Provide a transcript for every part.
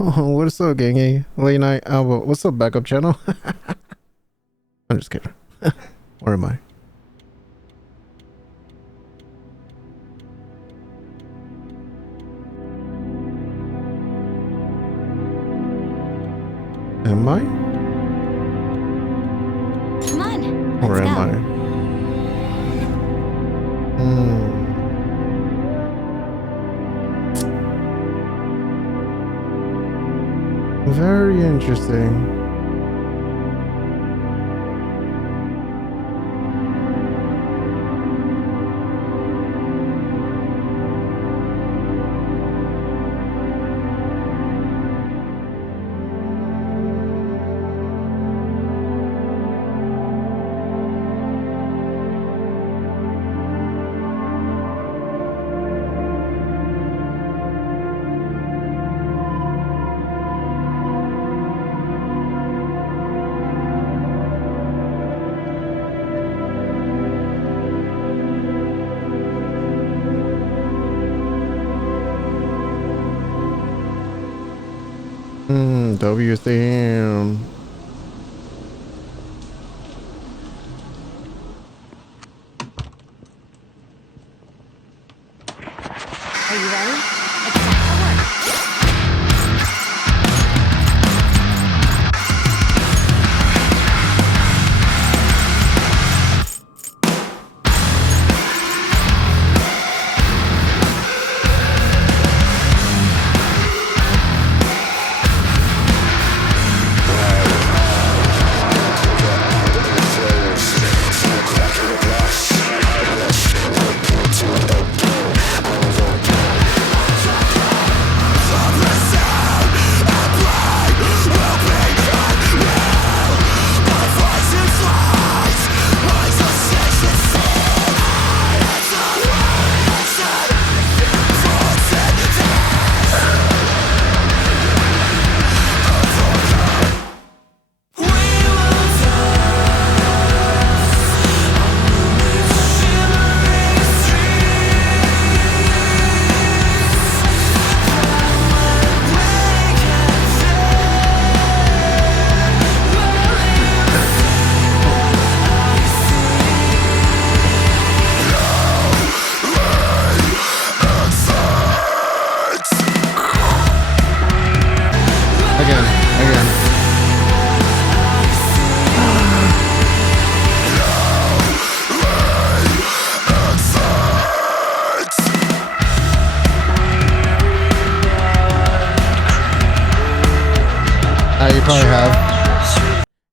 What's up, gangy? Late night album. What's up, backup channel? I'm just kidding. Where am I? Am I? Come on. Or am I? Very interesting. WCM. Are you ready? It's time for work.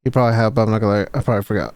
You probably have, but I'm not gonna lie, I probably forgot.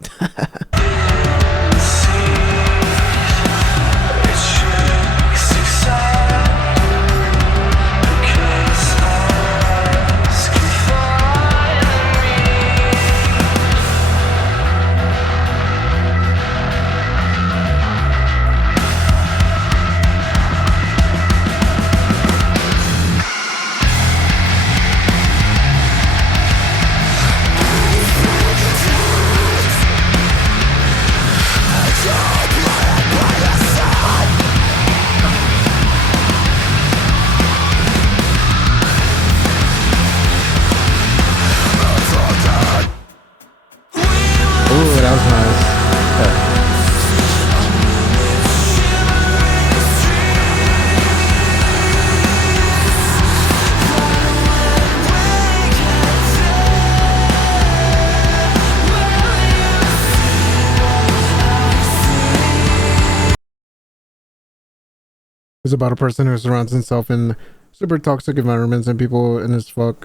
It's about a person who surrounds himself in super toxic environments and people in his fucks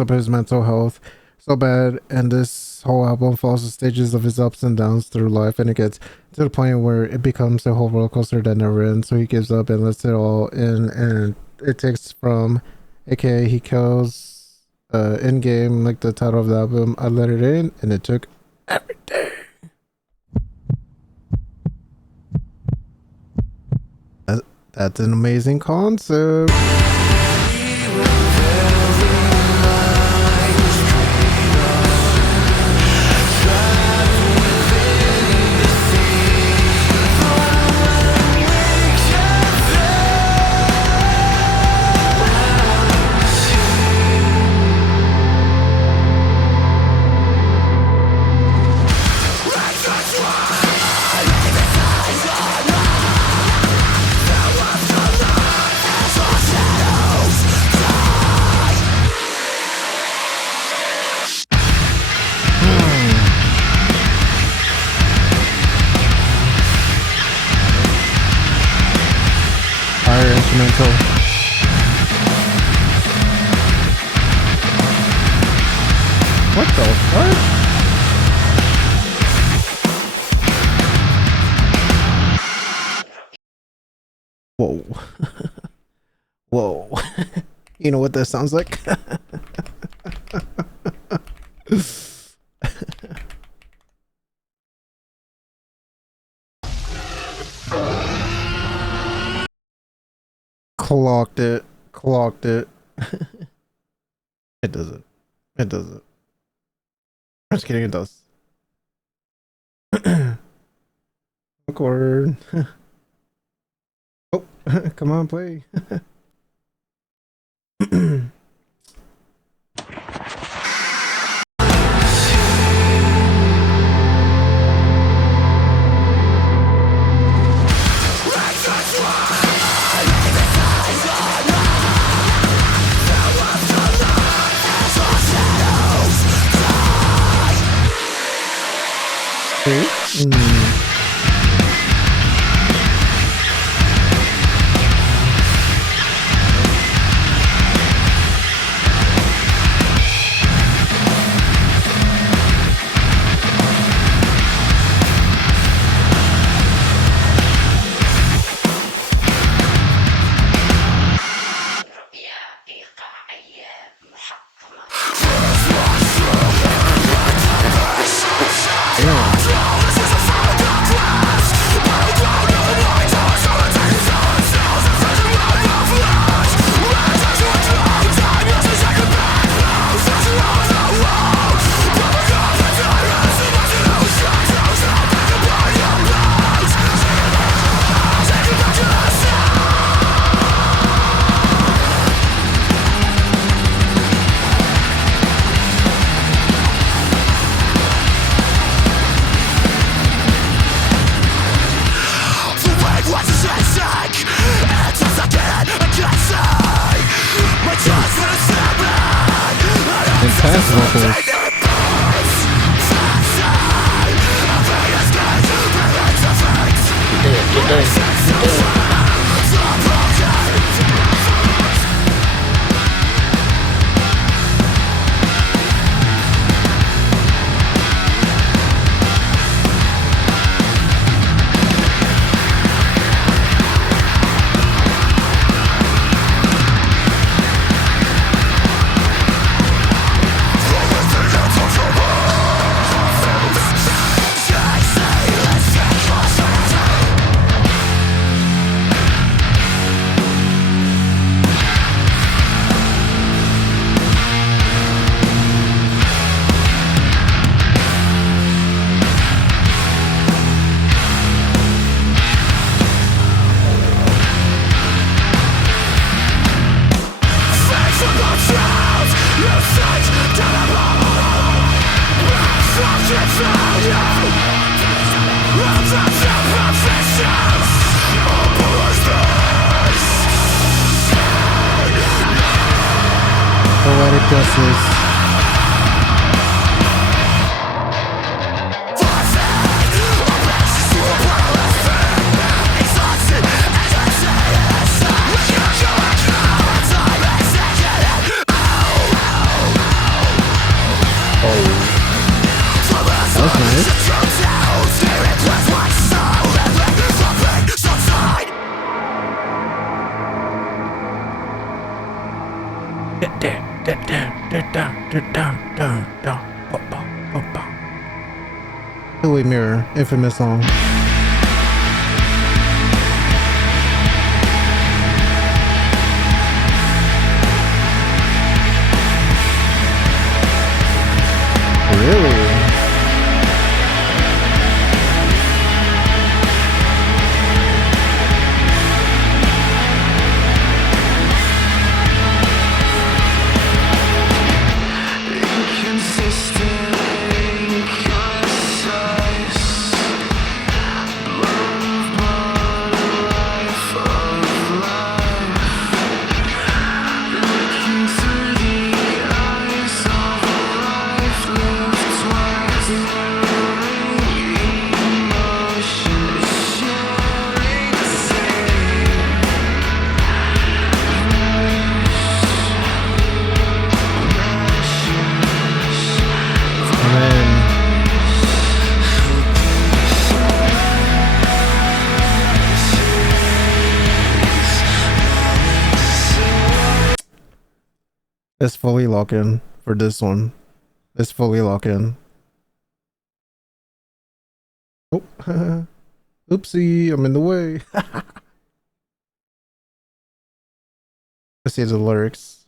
up his mental health so bad, and this whole album follows the stages of his ups and downs through life, and it gets to the point where it becomes a whole roller coaster that never ends. So he gives up and lets it all in, and it takes from, aka he kills in game, like the title of the album. I let it in and it took everything. That's an amazing concept. You know what that sounds like? Clocked it. Clocked it. It doesn't. It doesn't. I'm just kidding, it does. Awkward. Oh, come on, play. Intense vocals. Poetic justice. That's nice. Two-way mirror, infamous song. Really? It's fully lock in for this one. It's fully lock in. Oh, oopsie, I'm in the way. Let's see the lyrics.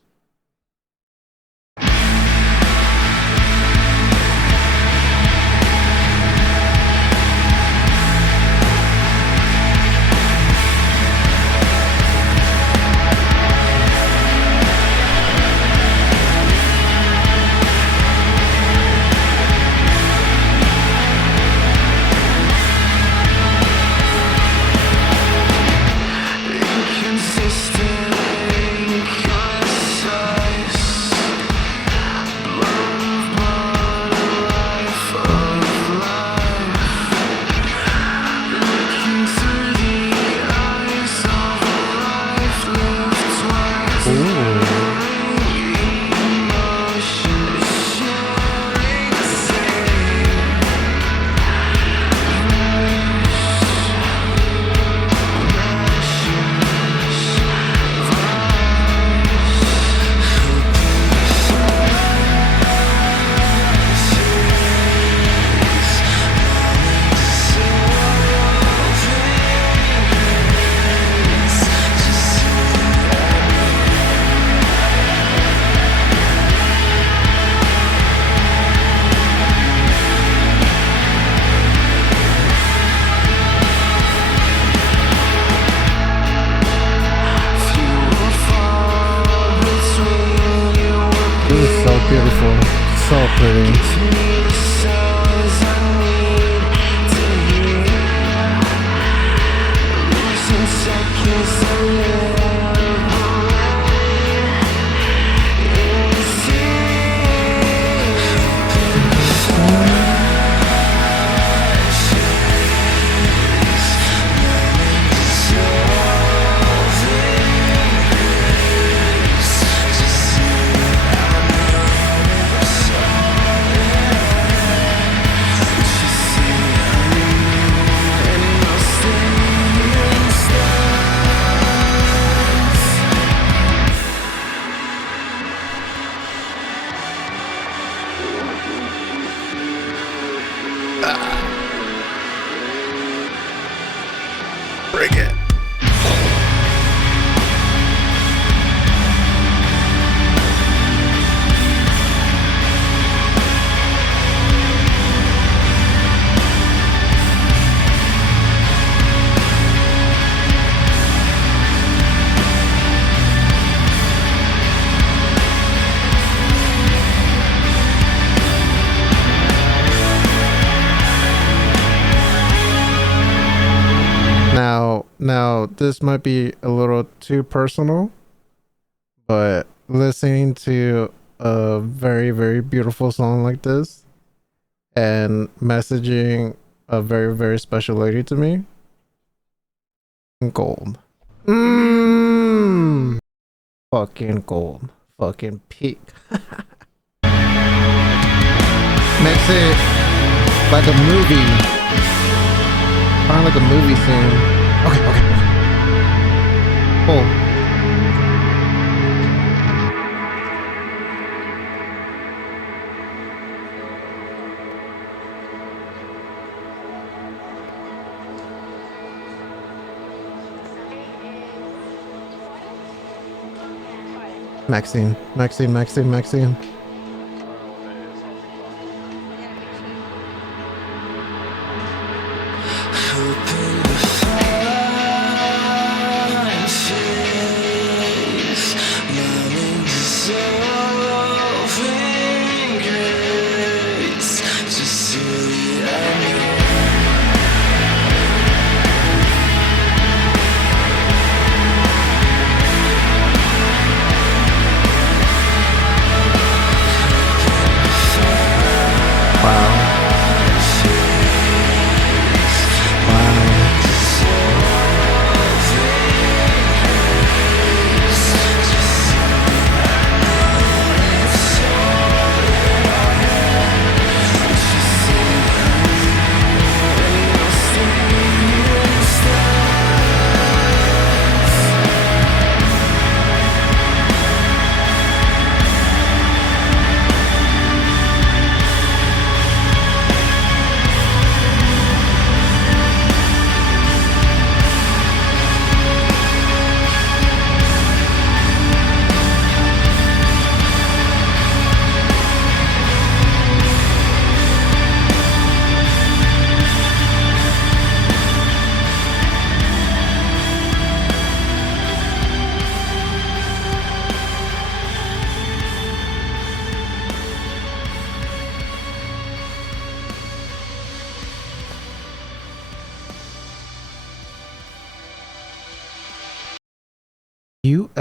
Beautiful, so pretty. Break it. Now, this might be a little too personal, but listening to a very, very beautiful song like this and messaging a very, very special lady to me, gold. Fucking gold. Fucking peak. Makes it like a movie. Kind of like a movie scene. Okay. Oh. Maxine.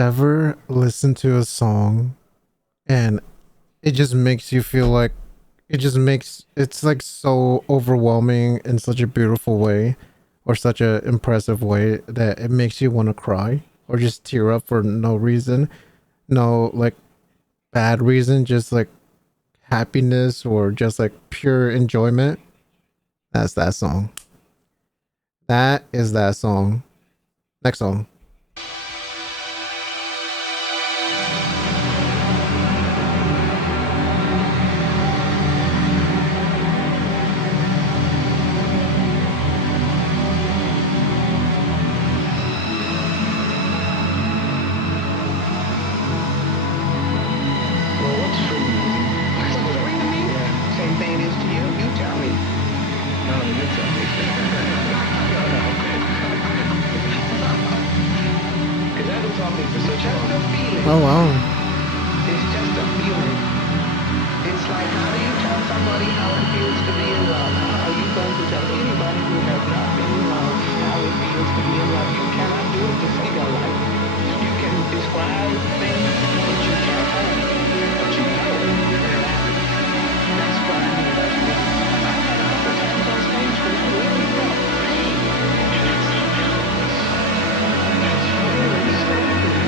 ever listened to a song and it just makes you feel like it's like so overwhelming in such a beautiful way or such a impressive way that it makes you want to cry or just tear up for no reason, no like bad reason, just like happiness or just like pure enjoyment? That's that song. That is that song. Next song. Oh wow. It's just a feeling. It's like, how do you tell somebody how it feels to be in love? How are you going to tell anybody who has not been in love how it feels to be in love? You cannot do it to save your life. You can describe things, but you can't hold it. But you know it happens. That's what I mean by feeling. And I sometimes on stage when I really felt pain. And that's something else. That's feeling so good.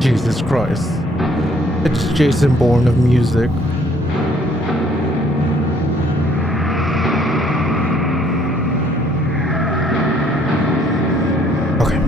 Jesus Christ. It's Jason Bourne of music. Okay.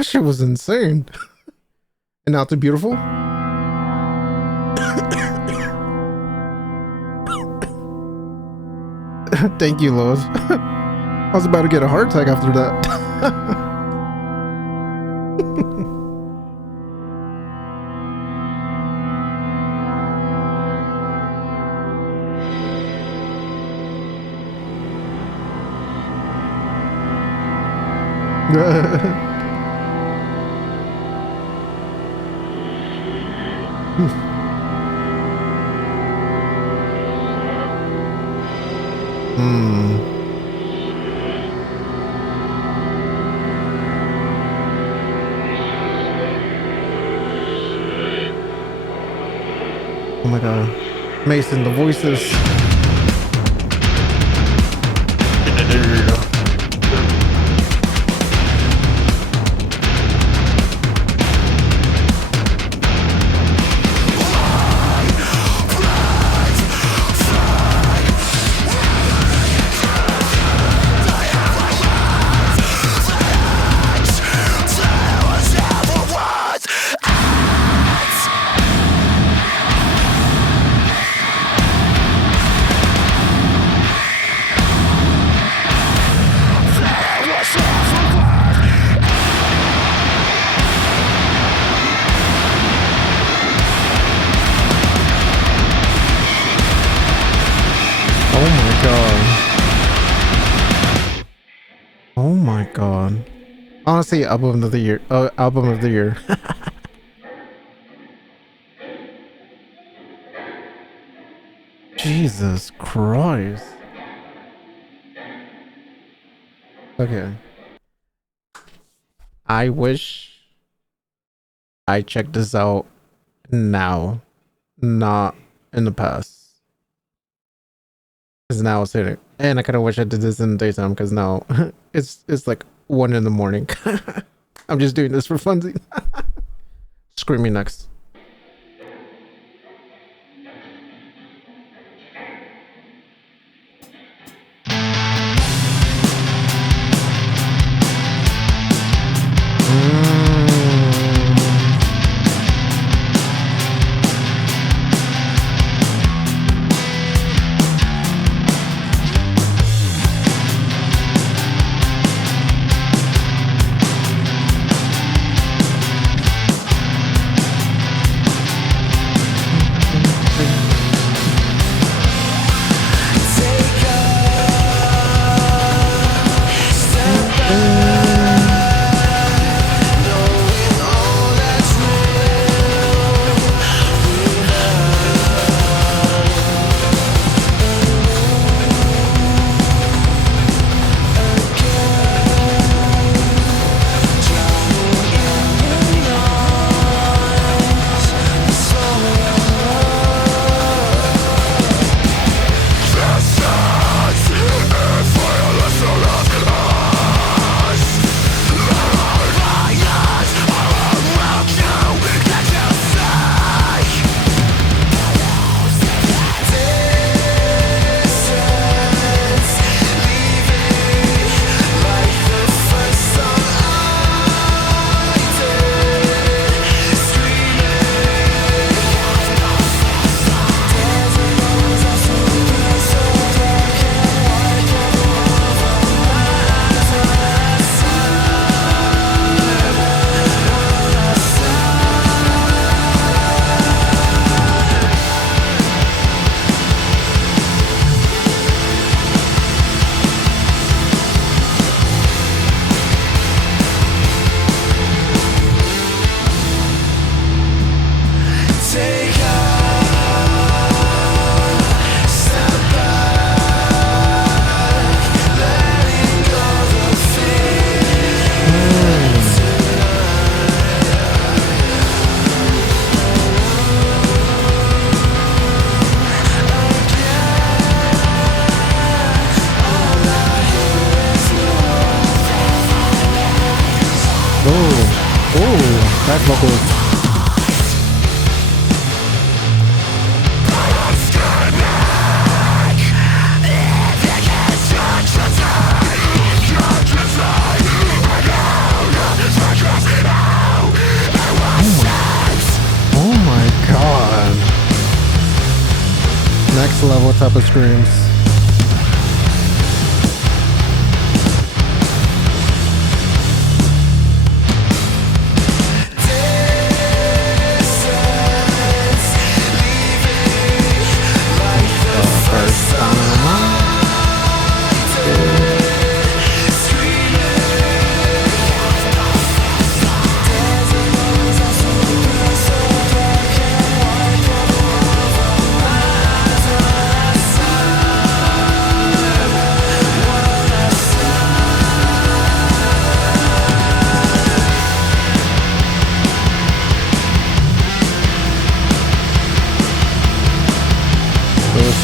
That shit was insane. And now to beautiful. Thank you, Lois. I was about to get a heart attack after that. Oh my god. Mason, the voices. Oh my god. Honestly, album of the year. Album of the year. Jesus Christ. Okay. I wish I checked this out now, not in the past. Because now it's hitting. And I kind of wish I did this in the daytime because now it's like 1 in the morning. I'm just doing this for funsies. Screaming next. Back vocals. type of screams. First time.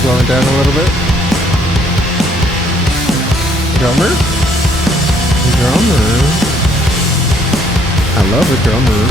Slow it down a little bit. Drummer? Drummer. I love a drummer.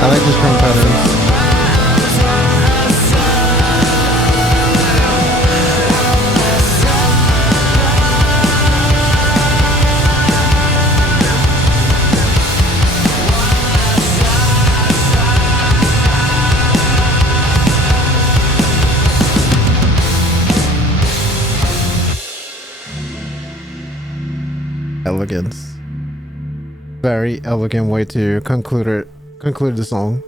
I like the string patterns. Elegance. Very elegant way to conclude the song.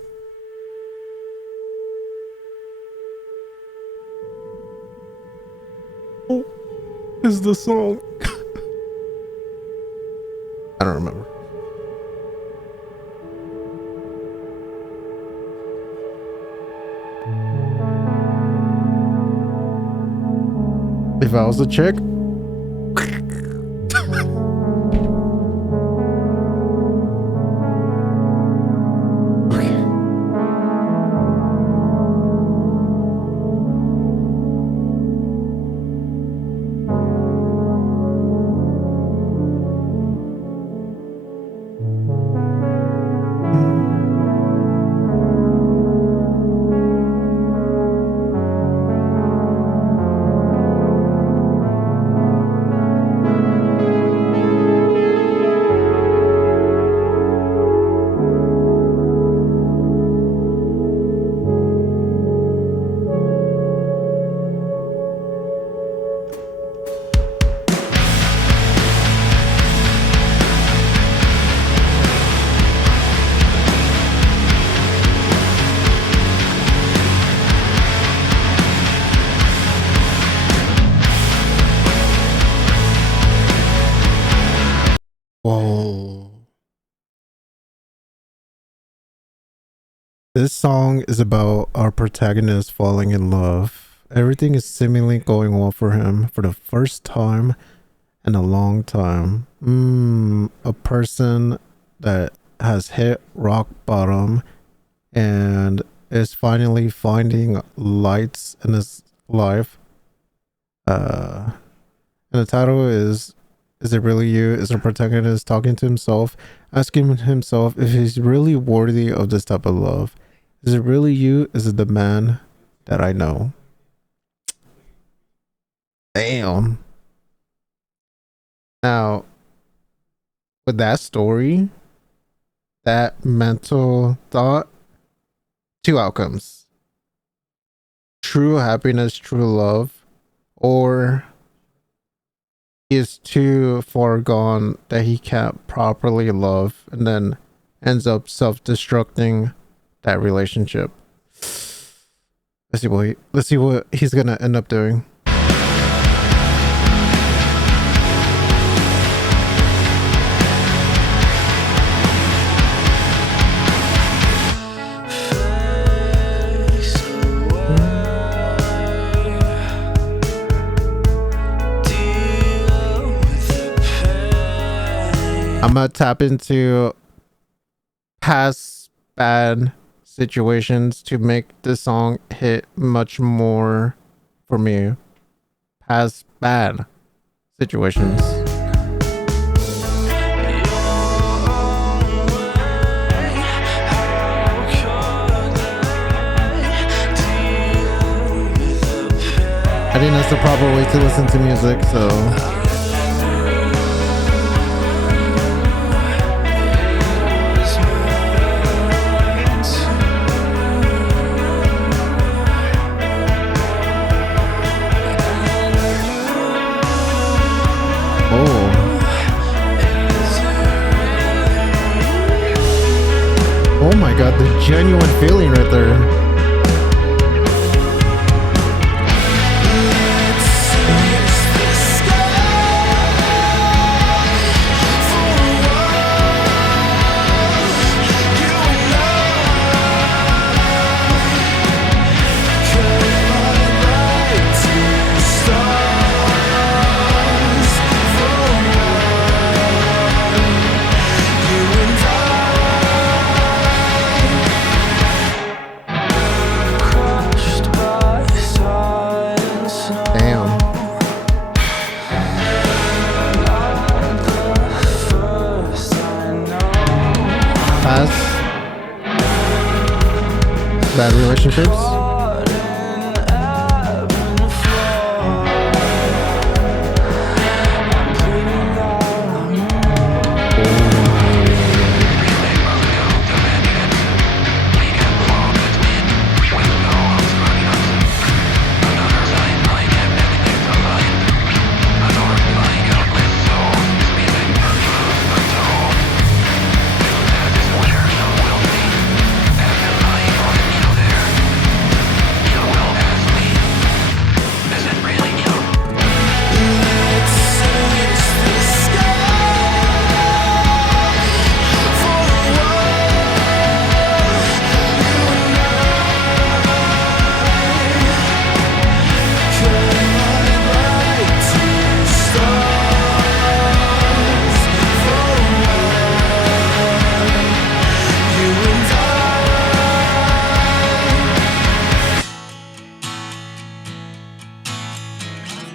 Oh, is the song? I don't remember. If I was a chick. Whoa. This song is about our protagonist falling in love. Everything is seemingly going well for him for the first time in a long time. A person that has hit rock bottom and is finally finding lights in his life. And the title is It Really You? Is the protagonist talking to himself, asking himself if he's really worthy of this type of love. Is it really you? Is it the man that I know? Damn. Now, with that story, that mental thought, two outcomes: true happiness, true love, or he is too far gone that he can't properly love and then ends up self-destructing that relationship. Let's see what he's gonna end up doing. I'm gonna tap into past bad situations to make this song hit much more for me. Past bad situations. I think that's the proper way to listen to music, so oh my god, the genuine feeling right there. Bad relationships.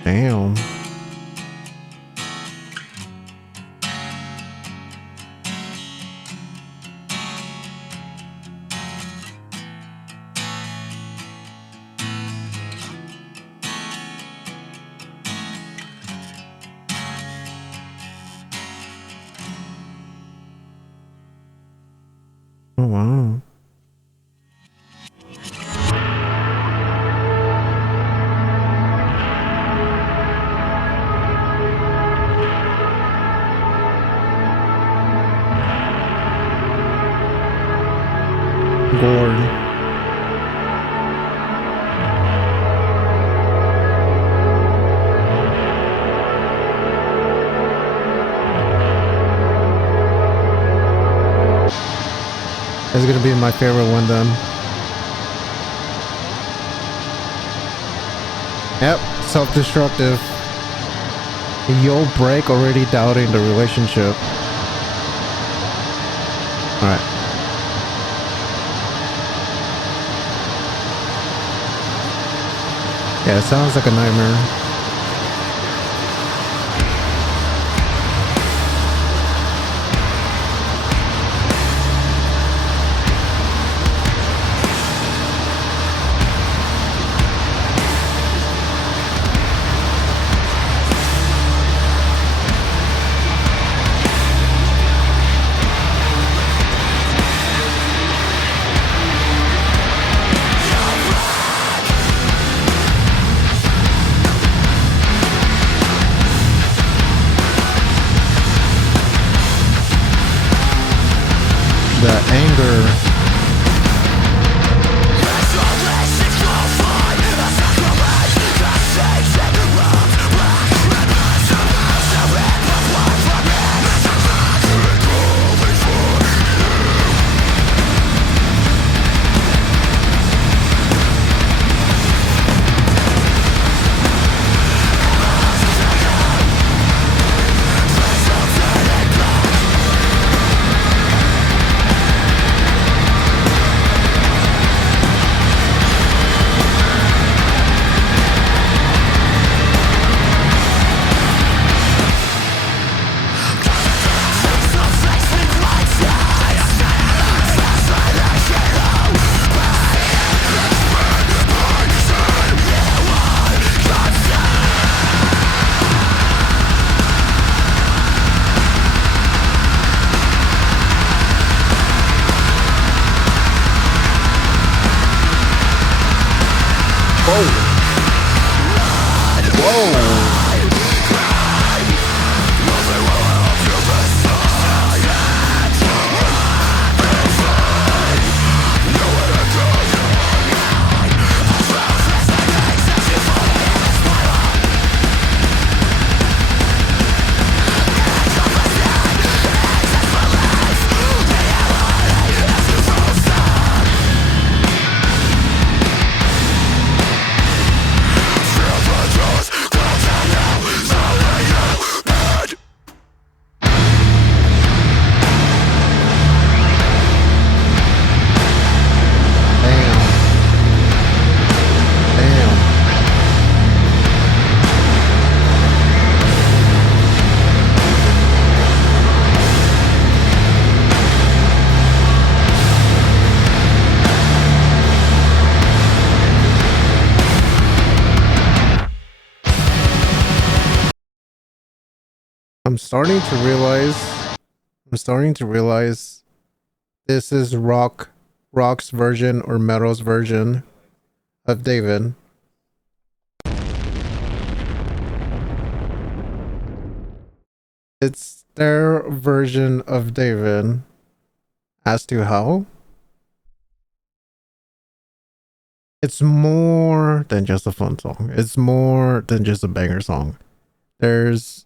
Damn. Oh wow. Gourd. That's gonna be my favorite one then. Yep, self-destructive. You'll break already doubting the relationship. Alright. Yeah, it sounds like a nightmare. I'm starting to realize this is Rock's version or Metal's version of David. It's their version of David. As to how? It's more than just a fun song. It's more than just a banger song. There's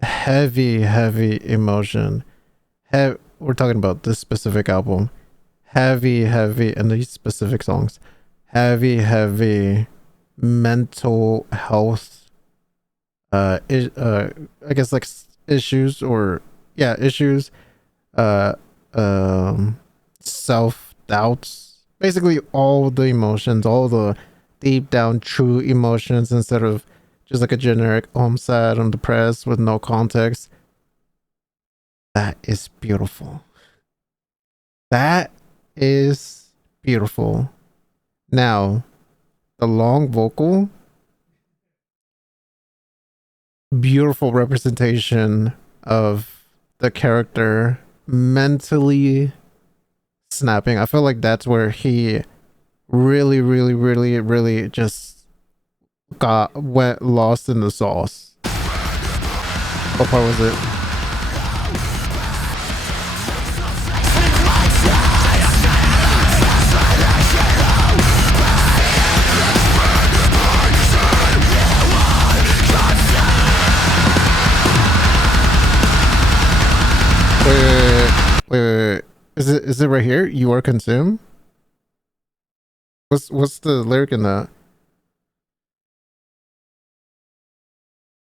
heavy emotion. We're talking about this specific album. Heavy, and these specific songs. Heavy mental health. I guess like issues or issues. Self doubts. Basically, all the emotions, all the deep down true emotions, instead of just like a generic, oh, I'm sad, I'm depressed with no context. That is beautiful. That is beautiful. Now, the long vocal, beautiful representation of the character mentally snapping. I feel like that's where he really just went lost in the sauce. What part was it? Wait. Is it right here? You are consumed? What's the lyric in that?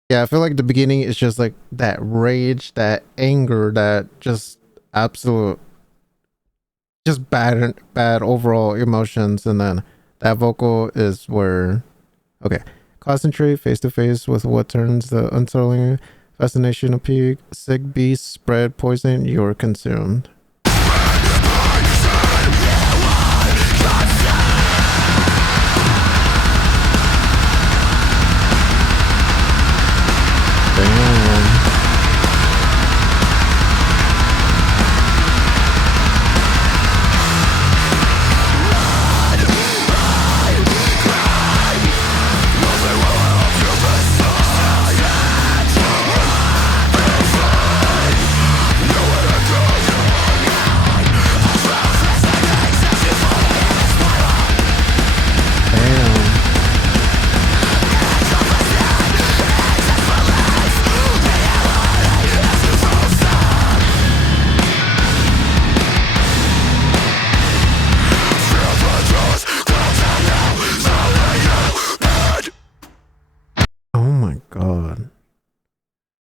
Yeah, I feel like the beginning is just like that rage, that anger, that just absolute, just bad overall emotions, and then that vocal is where, okay, concentrate face to face with what turns the unsettling fascination of peak, sick beast, spread poison, you're consumed.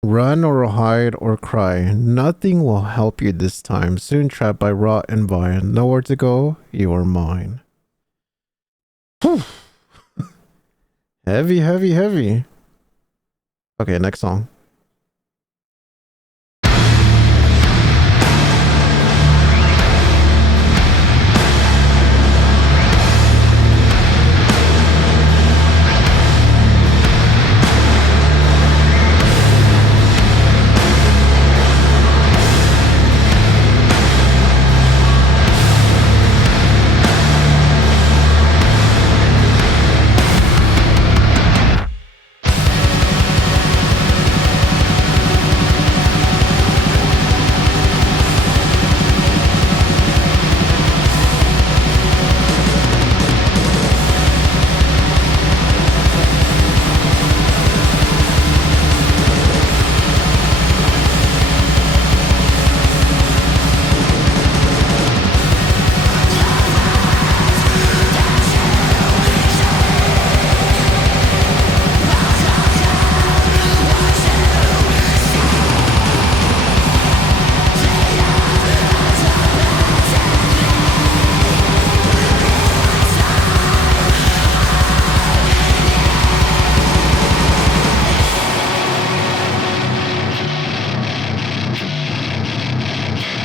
Run or hide or cry. Nothing will help you this time. Soon trapped by rot and vine. Nowhere to go. You are mine. Heavy. Okay, next song.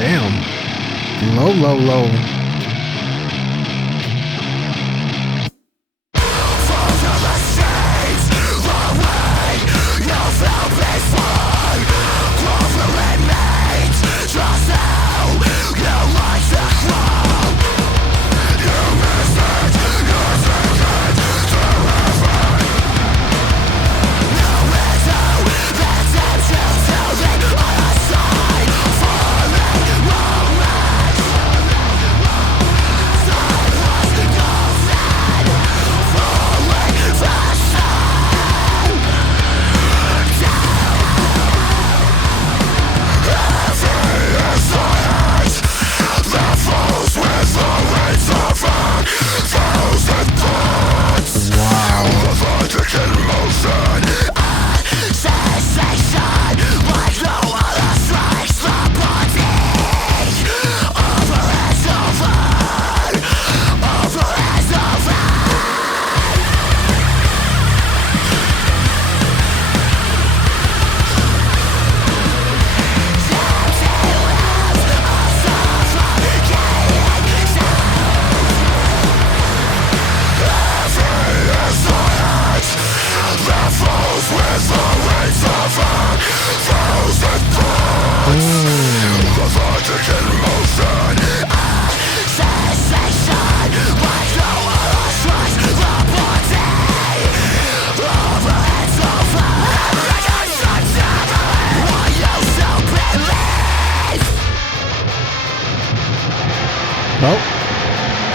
Damn. Low.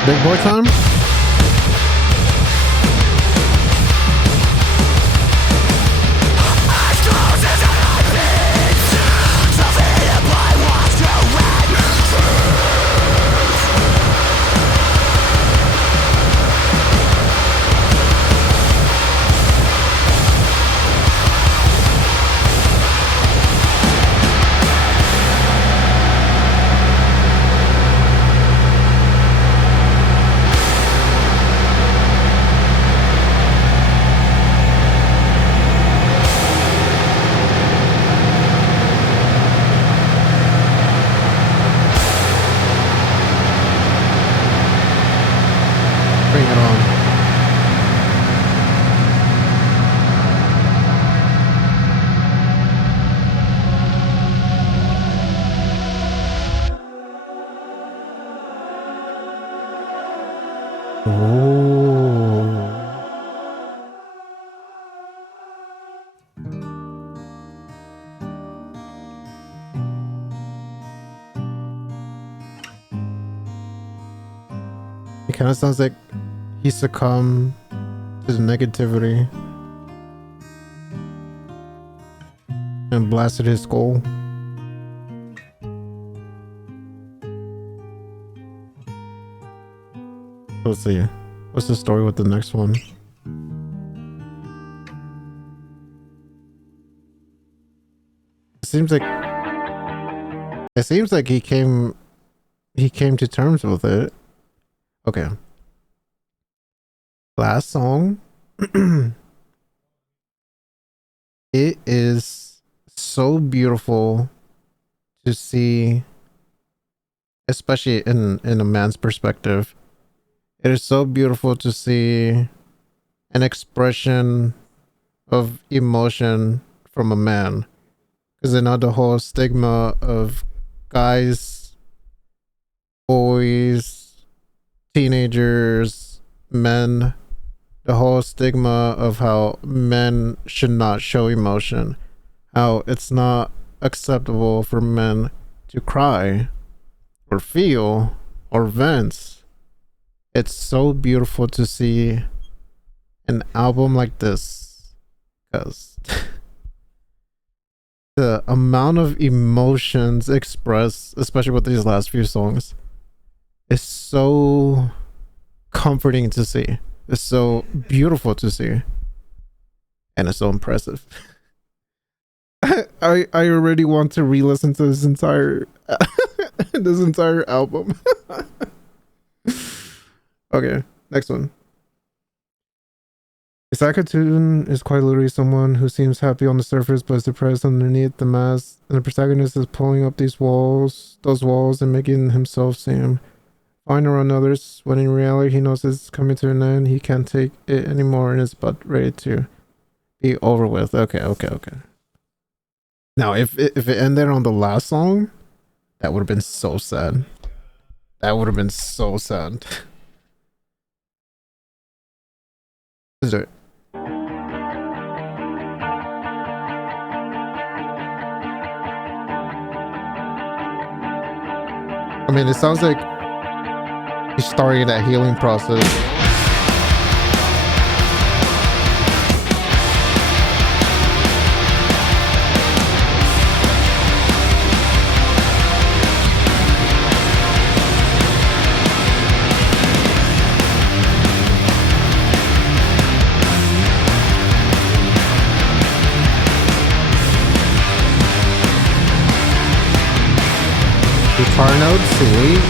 Big boy time? Bring it on. Oh. It kind of sounds like he succumbed to the negativity and blasted his skull. Let's see. What's the story with the next one? It seems like he came to terms with it. Okay. Last song. It is so beautiful to see, especially in a man's perspective. It is so beautiful to see an expression of emotion from a man. Because you know the whole stigma of guys, boys, teenagers, men, the whole stigma of how men should not show emotion, how it's not acceptable for men to cry or feel or vent. It's so beautiful to see an album like this, because the amount of emotions expressed, especially with these last few songs, is so comforting to see. It's so beautiful to see, and it's so impressive. I already want to re-listen to this entire this entire album. Okay, next one. Sakatoon is quite literally someone who seems happy on the surface but is depressed underneath the mask, and the protagonist is pulling up those walls, and making himself seem fine around others, when in reality he knows it's coming to an end. He can't take it anymore and is about ready to be over with. Okay. Now, if it ended on the last song, that would have been so sad. That would have been so sad. Let's do it. I mean, it sounds like he's starting that healing process. Guitar notes, sweet.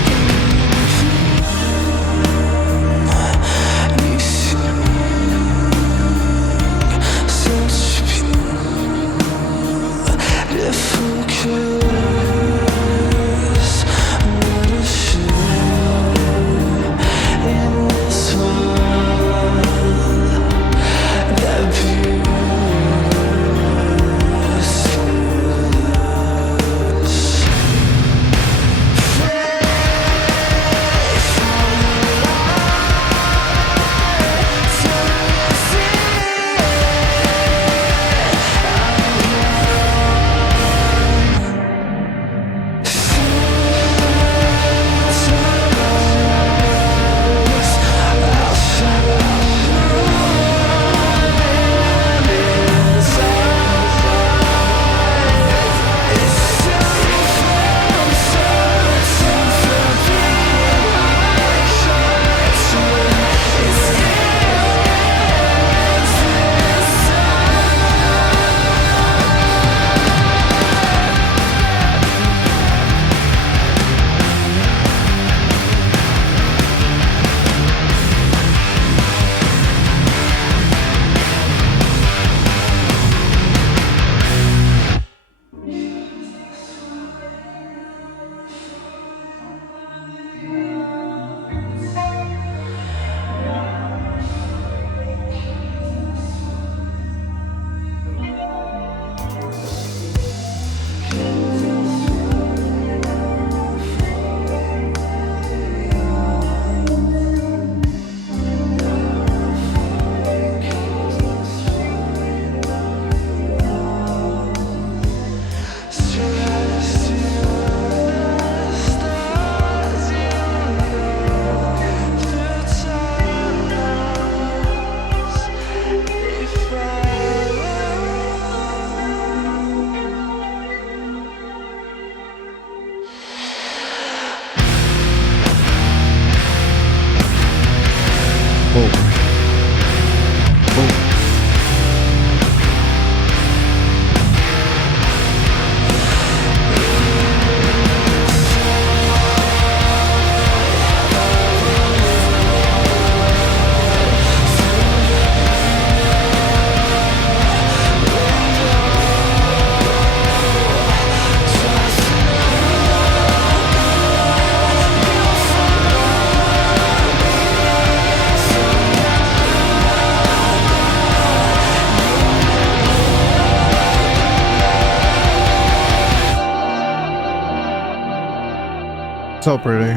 So pretty.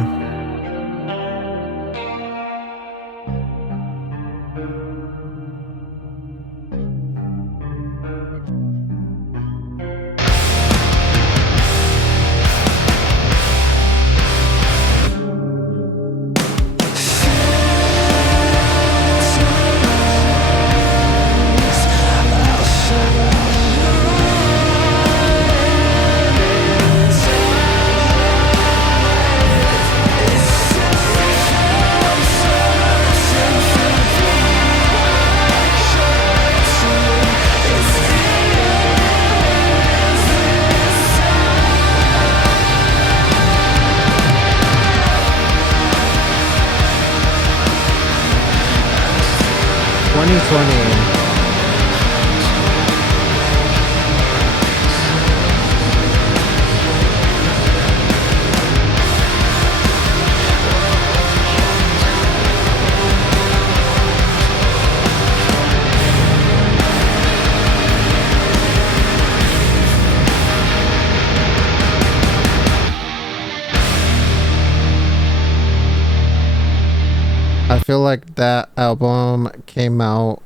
I feel like that album came out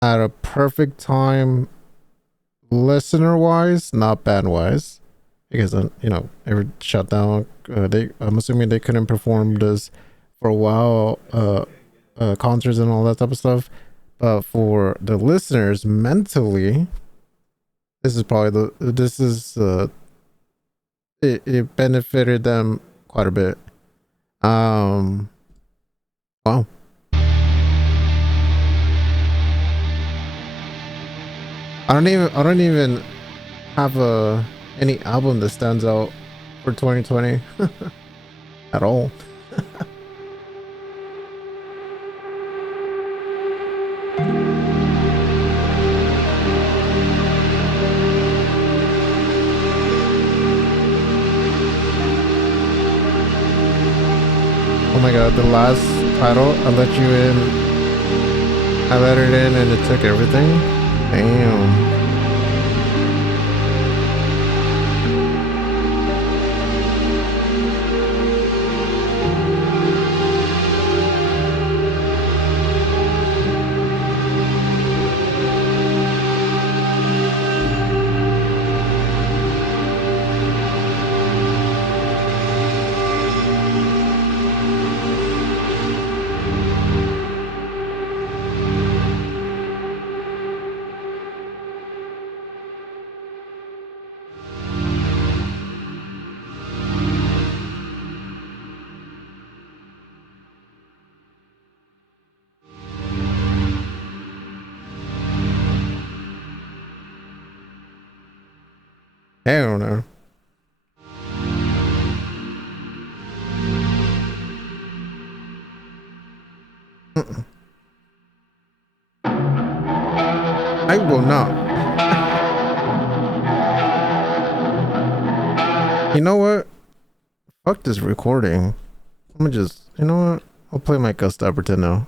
at a perfect time, listener wise, not band wise, because you know, they were shut down. I'm assuming they couldn't perform this for a while, concerts and all that type of stuff. But for the listeners, mentally, this is probably it benefited them quite a bit. Wow. I don't even have any album that stands out for 2020 at all. Oh my god, the last title, I let you in. I let it in and it took everything. Damn. I don't know. I will not. You know what? Fuck this recording. I'm gonna just, you know what? I'll play my Gus Dapperton now.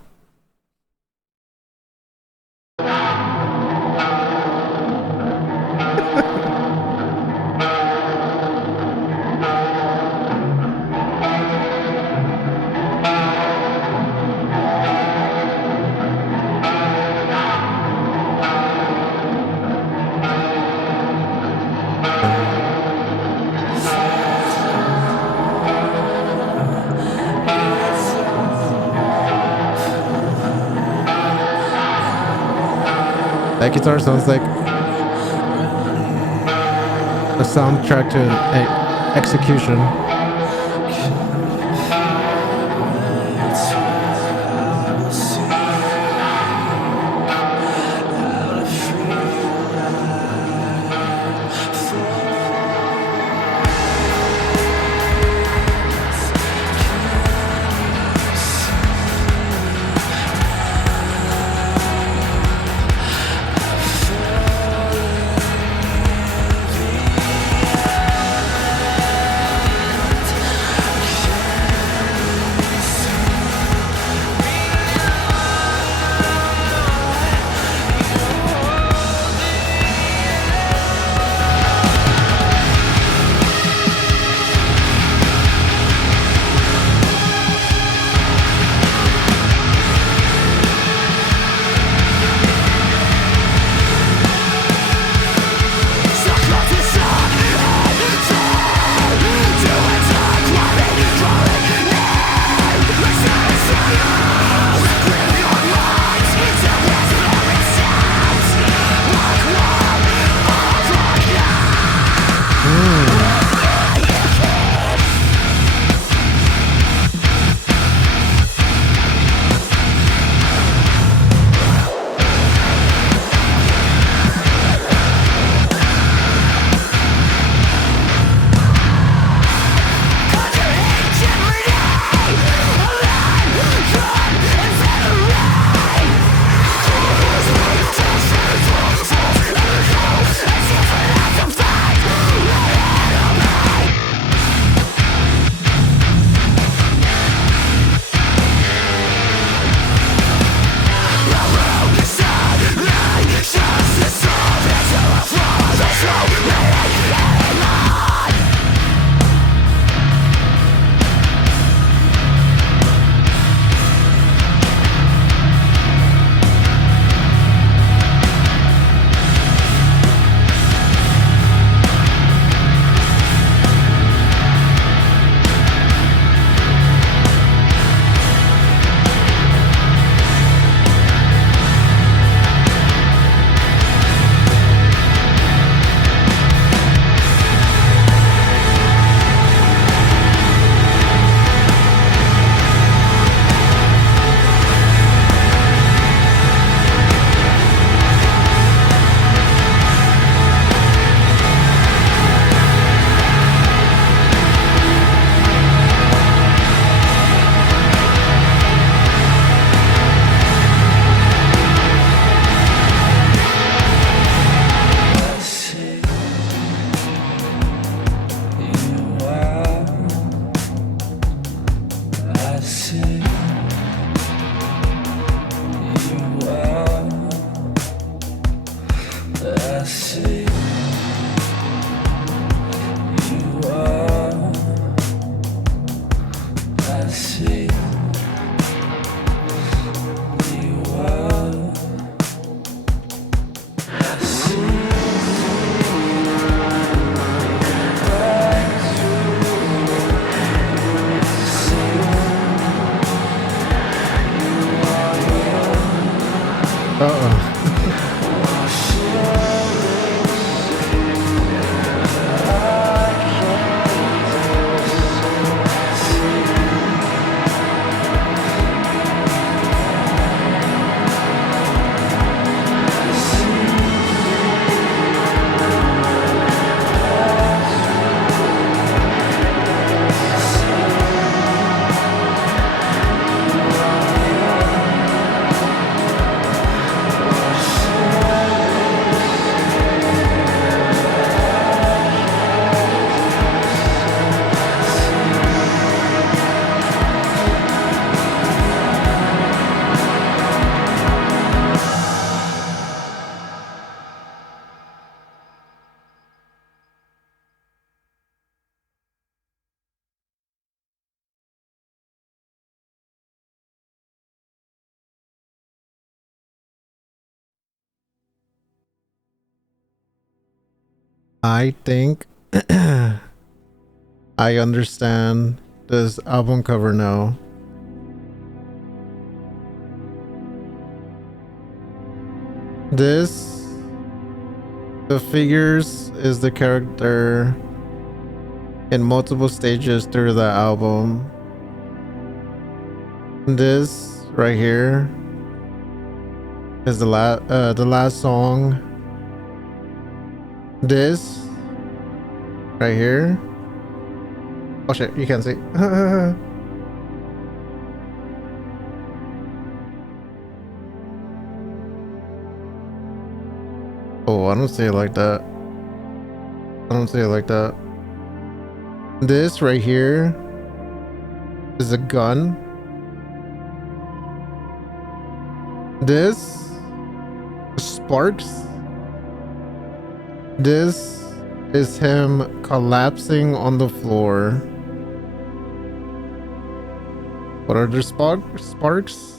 That guitar sounds like a soundtrack to an execution. I think I understand this album cover now. This, the figures is the character in multiple stages through the album. This right here is the last song. This right here. Oh shit, you can't see. Oh, I don't see it like that. I don't see it like that. This right here is a gun. This sparks. This is him collapsing on the floor. What are the sparks?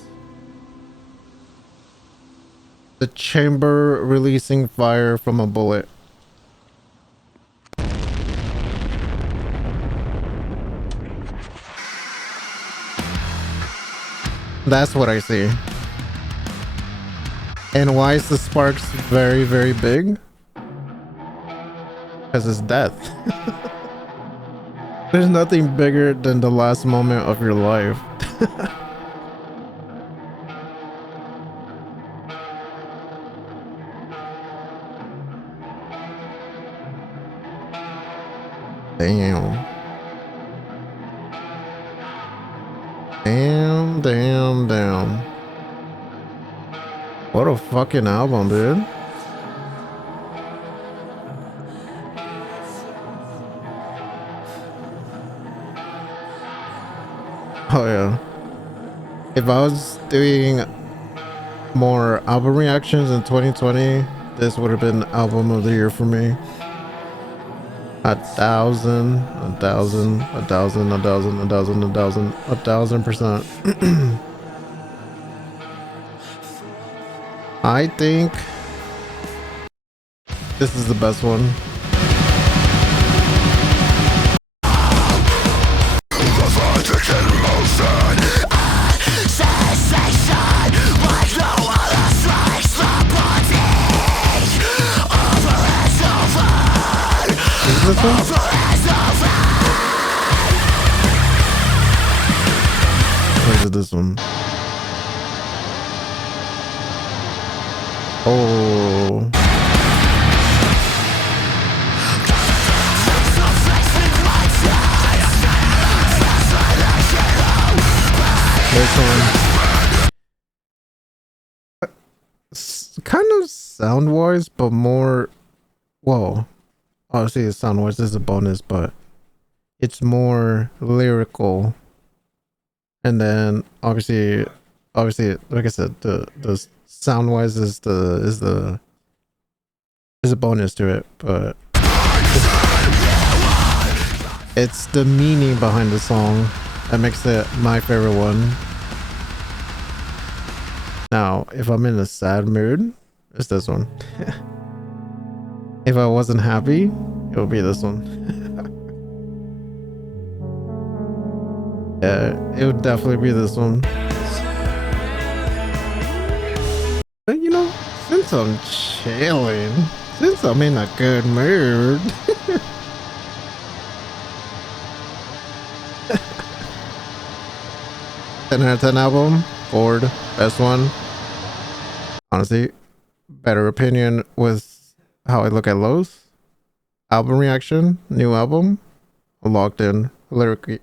The chamber releasing fire from a bullet. That's what I see. And why is the sparks very, very big? Because it's death. There's nothing bigger than the last moment of your life. Damn. Damn. What a fucking album, dude. Oh yeah. If I was doing more album reactions in 2020, this would have been album of the year for me. 1,000%. I think this is the best one. Is this one? Or is it this one? Oh. This one. Kind of sound wise, but more. Whoa. Obviously, sound wise is a bonus, but it's more lyrical. And then obviously, like I said, the sound wise is a bonus to it, but it's the meaning behind the song that makes it my favorite one. Now, if I'm in a sad mood, it's this one. If I wasn't happy, it would be this one. Yeah, it would definitely be this one. But you know, since I'm chilling, since I'm in a good mood. 10 out of 10 album, Ford, best one. Honestly, better opinion with how I look at Loathe. Album reaction, new album, locked in lyrically.